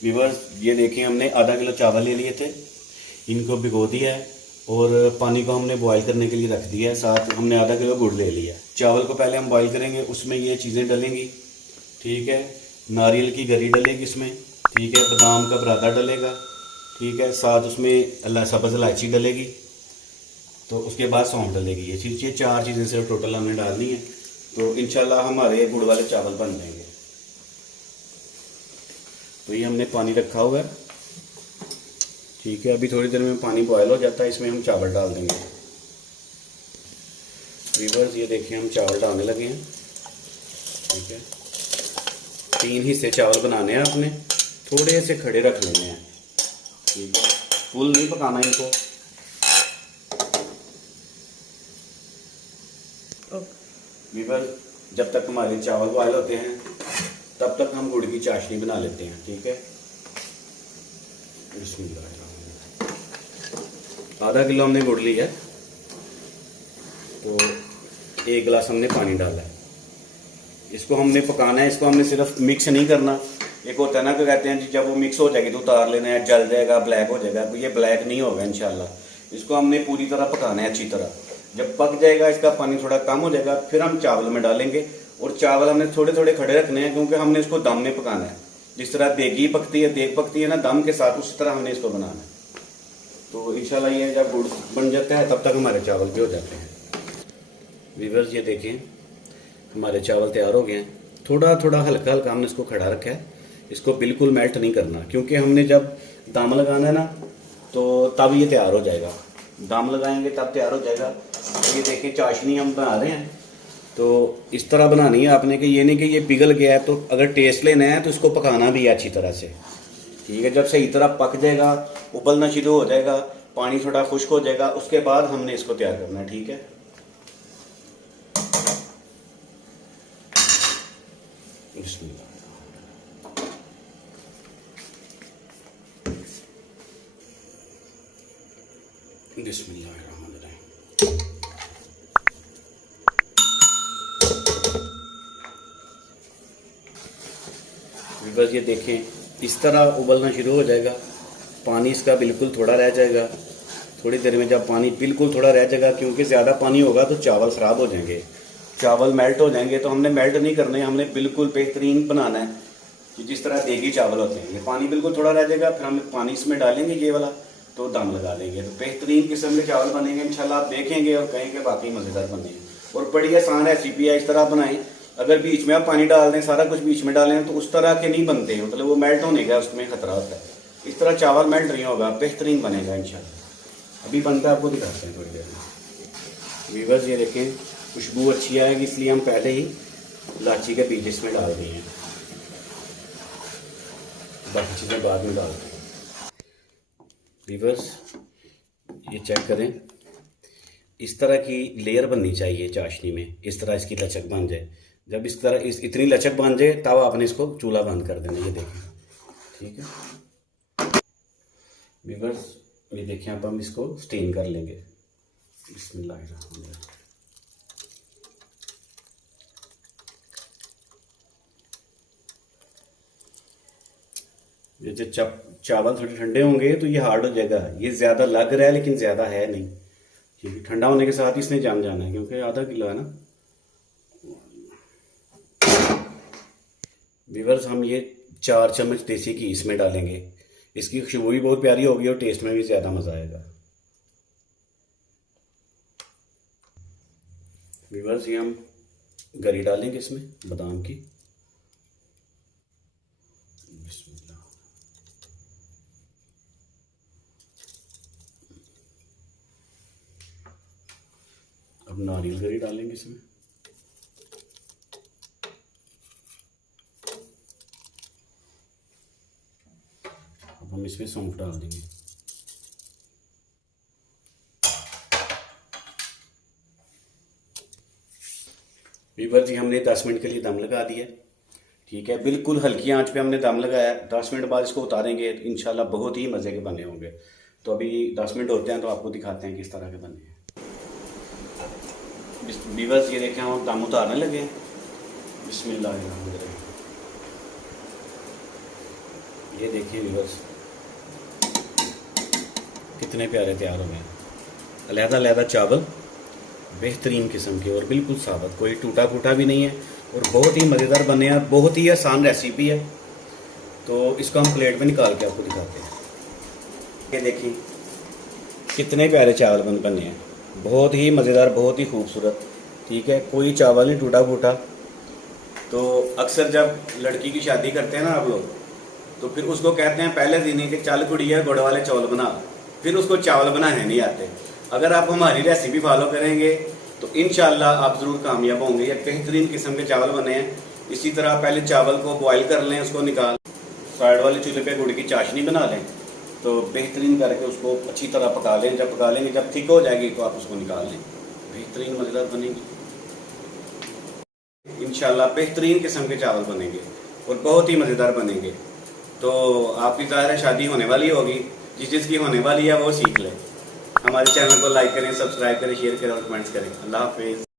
Viewers ये देखिए, हमने आधा किलो चावल ले लिए थे, इनको भिगो दिया है और पानी को हमने बॉईल करने के लिए रख दिया है। साथ हमने आधा किलो गुड़ ले लिया। चावल को पहले हम बॉईल करेंगे, उसमें ये चीज़ें डलेंगी, ठीक है। नारियल की गरी डलेगी इसमें, ठीक है। बादाम का बुरादा डलेगा, ठीक है। साथ उसमें सब्ज़ इलायची डलेगी, तो उसके बाद सौंफ डलेगी। ये चार चीज़ें सिर्फ टोटल हमने डालनी है, तो इंशाल्लाह हमारे गुड़ वाले चावल बन जाएंगे। तो ये हमने पानी रखा हुआ है, ठीक है। अभी थोड़ी देर में पानी बॉयल हो जाता है, इसमें हम चावल डाल देंगे। व्यूअर्स ये देखिए, हम चावल डालने लगे हैं, ठीक है। 3 हिस्से चावल बनाने हैं आपने, थोड़े से खड़े रख लेने हैं, ठीक है। फुल नहीं पकाना इनको। व्यूअर्स जब तक हमारे चावल बॉयल होते हैं तब तक हम गुड़ की चाशनी बना लेते हैं, ठीक है। आधा किलो हमने गुड़ लिया है, तो 1 गिलास हमने पानी डाला है। इसको हमने पकाना है, इसको हमने सिर्फ मिक्स नहीं करना। एक होता है ना कि कहते हैं जी जब वो मिक्स हो जाएगी तो उतार लेना है, जल जाएगा, ब्लैक हो जाएगा, तो ये ब्लैक नहीं होगा इंशाल्लाह। इसको हमने पूरी तरह पकाना है अच्छी तरह। जब पक जाएगा, इसका पानी थोड़ा कम हो जाएगा, फिर हम चावल में डालेंगे। और चावल हमने थोड़े थोड़े खड़े रखने हैं, क्योंकि हमने इसको दम में पकाना है। जिस तरह देगी पकती है, देग पकती है ना दम के साथ, उसी तरह हमने इसको बनाना है। तो इंशाल्लाह ये जब गुड़ बन जाता है तब तक हमारे चावल भी हो जाते हैं। व्यूअर्स ये देखें, हमारे चावल तैयार हो गए हैं। थोड़ा थोड़ा हल्का हल्का हमने इसको खड़ा रखा है, इसको बिल्कुल मेल्ट नहीं करना, क्योंकि हमने जब दम लगाना है ना तो तब ये तैयार हो जाएगा। दम लगाएंगे तब तैयार हो जाएगा। तो ये देखें, चाशनी हम बना रहे हैं, तो इस तरह बनानी है आपने कि ये नहीं कि ये पिघल गया है, तो अगर टेस्ट लेना है तो इसको पकाना भी है अच्छी तरह से, ठीक है। जब सही तरह पक जाएगा, उबलना शुरू हो जाएगा, पानी थोड़ा खुश्क हो जाएगा, उसके बाद हमने इसको तैयार करना है, ठीक है। बिस्मिल्लाहिर्रहमानिर्रहीम। बस ये देखें, इस तरह उबलना शुरू हो जाएगा, पानी इसका बिल्कुल थोड़ा रह जाएगा। थोड़ी देर में जब पानी बिल्कुल थोड़ा रह जाएगा, क्योंकि ज़्यादा पानी होगा तो चावल ख़राब हो जाएंगे, चावल मेल्ट हो जाएंगे। तो हमने मेल्ट नहीं करने, हमने बिल्कुल बेहतरीन बनाना है कि जिस तरह देगी चावल होते हैं। ये पानी बिल्कुल थोड़ा रह जाएगा, फिर हम पानी इसमें डालेंगे ये वाला, तो दम लगा देंगे, तो बेहतरीन किस्म के चावल बनेंगे इंशाल्लाह। आप देखेंगे और कहेंगे वाकई मज़ेदार बने। और बड़ी आसान रेसिपी है, इस तरह बनाएं। अगर बीच में आप पानी डाल दें, सारा कुछ बीच में डालें, तो उस तरह के नहीं बनते, मतलब वो मेल्ट होने का उसमें खतरा होता है। इस तरह चावल मेल्ट नहीं होगा, बेहतरीन बनेगा इंशाल्लाह। अभी बनता है, आपको दिखाते हैं थोड़ी देर में। व्यूअर्स ये देखें, खुशबू अच्छी आएगी, इसलिए हम पहले ही इलायची के बीज इसमें डाल दिए हैं, बाकी चीज़ें बाद में डालते हैं। व्यूअर्स ये चेक करें, इस तरह की लेयर बननी चाहिए चाशनी में, इस तरह इसकी लचक बन जाए। जब इस तरह इतनी लचक बन जाए तब आपने इसको चूल्हा बंद कर देना। ये देखें, ठीक है व्यूअर्स, ये देखें, अब हम इसको स्टीम कर लेंगे। बिस्मिल्लाहिर्रहमानिर्रहीम। ये जो चावल थोड़े ठंडे होंगे तो ये हार्ड हो जाएगा। ये ज़्यादा लग रहा है लेकिन ज़्यादा है नहीं, ठीक है। ठंडा होने के साथ ही इसने जम जाना है, क्योंकि आधा किलो है ना। व्यूअर्स हम ये 4 चम्मच देसी घी इसमें डालेंगे, इसकी खुशबू भी बहुत प्यारी होगी और टेस्ट में भी ज़्यादा मज़ा आएगा। व्यूअर्स ये हम गरी डालेंगे इसमें, बादाम की। अब नारियल गरी डालेंगे इसमें। अब हम इसमें सौंफ डाल देंगे। व्यूअर्स जी हमने 10 मिनट के लिए दम लगा दिया, ठीक है। बिल्कुल हल्की आंच पे हमने दम लगाया। 10 मिनट बाद इसको उतारेंगे, इंशाल्लाह बहुत ही मज़े के बने होंगे। तो अभी 10 मिनट होते हैं तो आपको दिखाते हैं किस तरह के बने हैं। व्यूअर्स ये देखें, हम दम उतारने लगे। बिस्मिल्लाहिर्रहमानिर्रहीम। ये देखिए व्यूअर्स कितने प्यारे तैयार हो गए। अलहदा अलहदा चावल बेहतरीन किस्म के और बिल्कुल साबुत, कोई टूटा फूटा भी नहीं है और बहुत ही मज़ेदार बने हैं। बहुत ही आसान रेसिपी है। तो इसको हम प्लेट में निकाल के आपको दिखाते हैं। ये देखिए कितने प्यारे चावल बने हैं, बहुत ही मज़ेदार, बहुत ही खूबसूरत। ठीक है, कोई चावल नहीं टूटा फूटा। तो अक्सर जब लड़की की शादी करते हैं ना आप लोग, तो फिर उसको कहते हैं पहले दिन ही कि चल कुड़िया गुड़ वाले चावल बना, फिर उसको चावल बनाने नहीं आते। अगर आप हमारी रेसिपी फॉलो करेंगे तो इंशाल्लाह आप ज़रूर कामयाब होंगे। ये बेहतरीन किस्म के चावल बने हैं। इसी तरह पहले चावल को बॉयल कर लें, उसको निकाल साइड वाले चूल्हे पे गुड़ की चाशनी बना लें, तो बेहतरीन करके उसको अच्छी तरह पका लें। जब पका लेंगे, जब थिक हो जाएगी तो आप उसको निकाल लें, बेहतरीन मज़ेदार बनेगी इंशाल्लाह। बेहतरीन किस्म के चावल बनेंगे और बहुत ही मज़ेदार बनेंगे। तो आपकी ज़ाहिर है शादी होने वाली होगी, जिस जिसकी होने वाली है वो सीख ले। हमारे चैनल को लाइक करें, सब्सक्राइब करें, शेयर करें और कमेंट्स करें। अल्लाह हाफिज़।